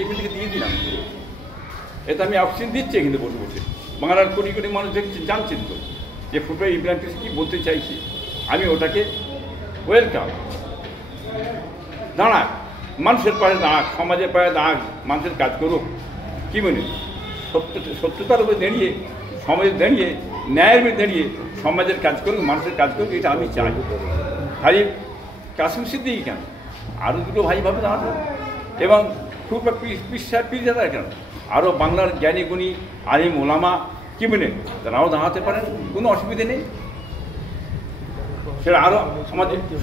এখান থেকে দিয়ে দিলাম, এতে আমি অক্সিজেন দিচ্ছি কিন্তু বসে বসে। বাংলার কোটি কোটি মানুষ দেখছেন, জানছেন তো যে ফুটবল ইব্রাহিম কি বলতে চাইছি। আমি ওটাকে ওয়েলকাম। দাঁড়াক, মানুষের পায়ে দাঁড়াক, সমাজের পায়ে দাঁড়াক, মানুষের কাজ করুক। কী মনে সত্যতার উপরে দাঁড়িয়ে, সমাজে দাঁড়িয়ে, ন্যায়ের উপরে দাঁড়িয়ে সমাজের কাজ করুক, মানুষের কাজ করুক, এটা আমি চাই। ভাই কাসিম সিদ্দিকী কেন, আরও দুটো ভাইভাবে দাঁড়াতো, এবং খুব পিস কেন, আরও বাংলার জ্ঞানী গুণী আলিম ওলামা কি বলে তারাও দাঁড়াতে পারেন, কোনো অসুবিধে নেই। সেটা আরও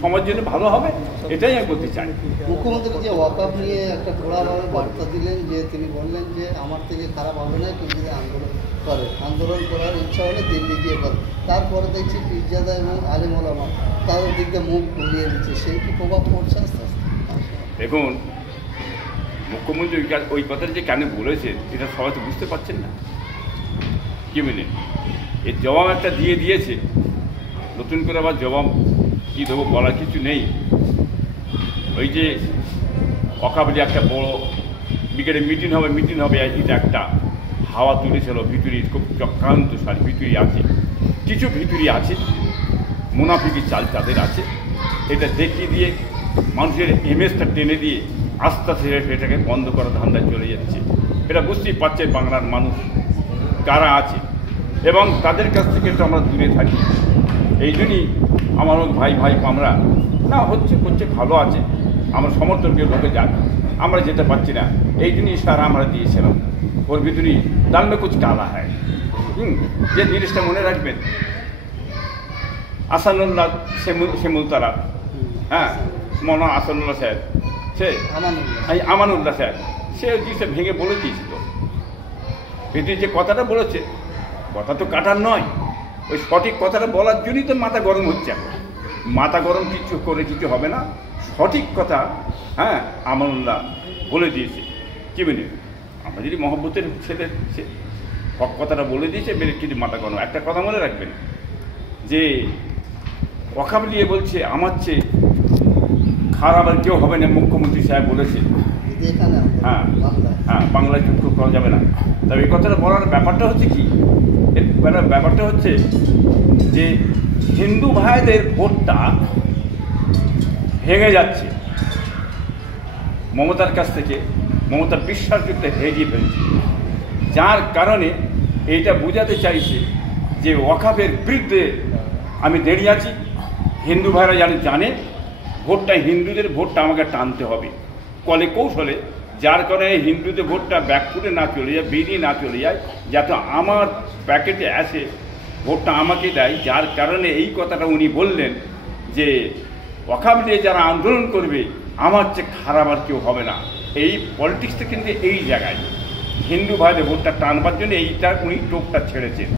সমাজের জন্য ভালো হবে, এটাই আমি বলতে চাই। মুখ্যমন্ত্রী যে ওয়াকআপ নিয়ে একটা ঘোড়াভাবে বার্তা দিলেন, যে তিনি বললেন যে আমার থেকে খারাপ হবে না কেউ যদি আন্দোলন করে, আন্দোলন করার ইচ্ছা হলে দিল্লি গিয়ে করে। তারপরে দেখছি পীরজাদা এবং আলিম ওলামা তাদের দিক দিয়ে মুখ ঘুরিয়ে দিচ্ছে, সেই কি প্রভাব পড়ছে আস্তে আস্তে? দেখুন, মুখ্যমন্ত্রী ওই কথাটা যে কেন বলেছেন এটা সবাই তো বুঝতে পারছেন না। কি বলে এর জবাব একটা দিয়েছে, নতুন করে আবার জবাব কী দেবো বলার কিছু নেই। ওই যে অকাবলি একটা বড় বিকেটে মিটিং হবে এটা একটা হাওয়া তুলেছিল, ভিতরি খুব চক্রান্তশালী ভিতরি আছে, কিছু ভিতরি আছে, মুনাফিকি চাল তাদের আছে। এটা দেখিয়ে দিয়ে মানুষের ইমেজটা টেনে দিয়ে আস্তে আস্তে এটাকে বন্ধ করার ধান্দায় চলে যাচ্ছে। এটা বুঝতেই পারছে বাংলার মানুষ কারা আছে, এবং তাদের কাছ থেকে একটু আমরা দূরে থাকি। এই জন্যই আমার ভাই আমরা না হচ্ছে ভালো আছে, আমার সমর্থনকে লোকে যাক, আমরা যেতে পারছি না, এই জন্যই সারা আমরা দিয়েছিলাম। ওর ভিতরেই দাল মে কুছ কালা হয়। যে জিনিসটা মনে রাখবেন, আসানুল্লাহ শিমুলতলা, হ্যাঁ, মৌলানা আসানুল্লাহ সাহেব, সে আমানুল্লাহ সাহেব, সে জিনিসটা ভেঙে বলে দিয়েছিল। ভিতরে যে কথাটা বলেছে, কথা তো কাটার নয়, ওই সঠিক কথাটা বলার জন্যই তো মাথা গরম হচ্ছে এখন। মাথা গরম কিছু হবে না, সঠিক কথা হ্যাঁ আমানুল্লাহ বলে দিয়েছে। কি বলি, আমরা যদি মহব্বতের ছেলে সে হক কথাটা বলে দিয়েছে, বেড়ে কিছু মাথা গরম। একটা কথা মনে রাখবেন যে ওয়াকআপ নিয়ে বলছে আমার চেয়ে খারাপ আর কেউ হবে না, মুখ্যমন্ত্রী সাহেব বলেছে। হ্যাঁ হ্যাঁ, বাংলায় চুপ করা যাবে না। তবে এই কথাটা বলার ব্যাপারটা হচ্ছে কি, এর ব্যাপারটা হচ্ছে যে হিন্দু ভাইদের ভোটটা ভেঙে যাচ্ছে মমতার কাছ থেকে, মমতার বিশ্বাসযুক্ত হেরিয়ে ফেলছে, যার কারণে এইটা বোঝাতে চাইছে যে ওয়াকআপের বিরুদ্ধে আমি দাঁড়িয়ে আছি। হিন্দু ভাইরা জানে ভোটটা হিন্দুদের, ভোটটা আমাকে টানতে হবে কলে কৌশলে, যার কারণে হিন্দুদের ভোটটা ব্যাকফুটে না চলে যায়, বেরিয়ে না চলে যায়, যাতে আমার প্যাকেটে আসে, ভোটটা আমাকে দেয়। যার কারণে এই কথাটা উনি বললেন যে ওয়াকআপ নিয়ে যারা আন্দোলন করবে আমার চেয়ে খারাপ আর কেউ হবে না। এই পলিটিক্সটা কিন্তু এই জায়গায় হিন্দু ভাইদের ভোটটা টানবার জন্য এইটা উনি টোপটা ছেড়েছেন।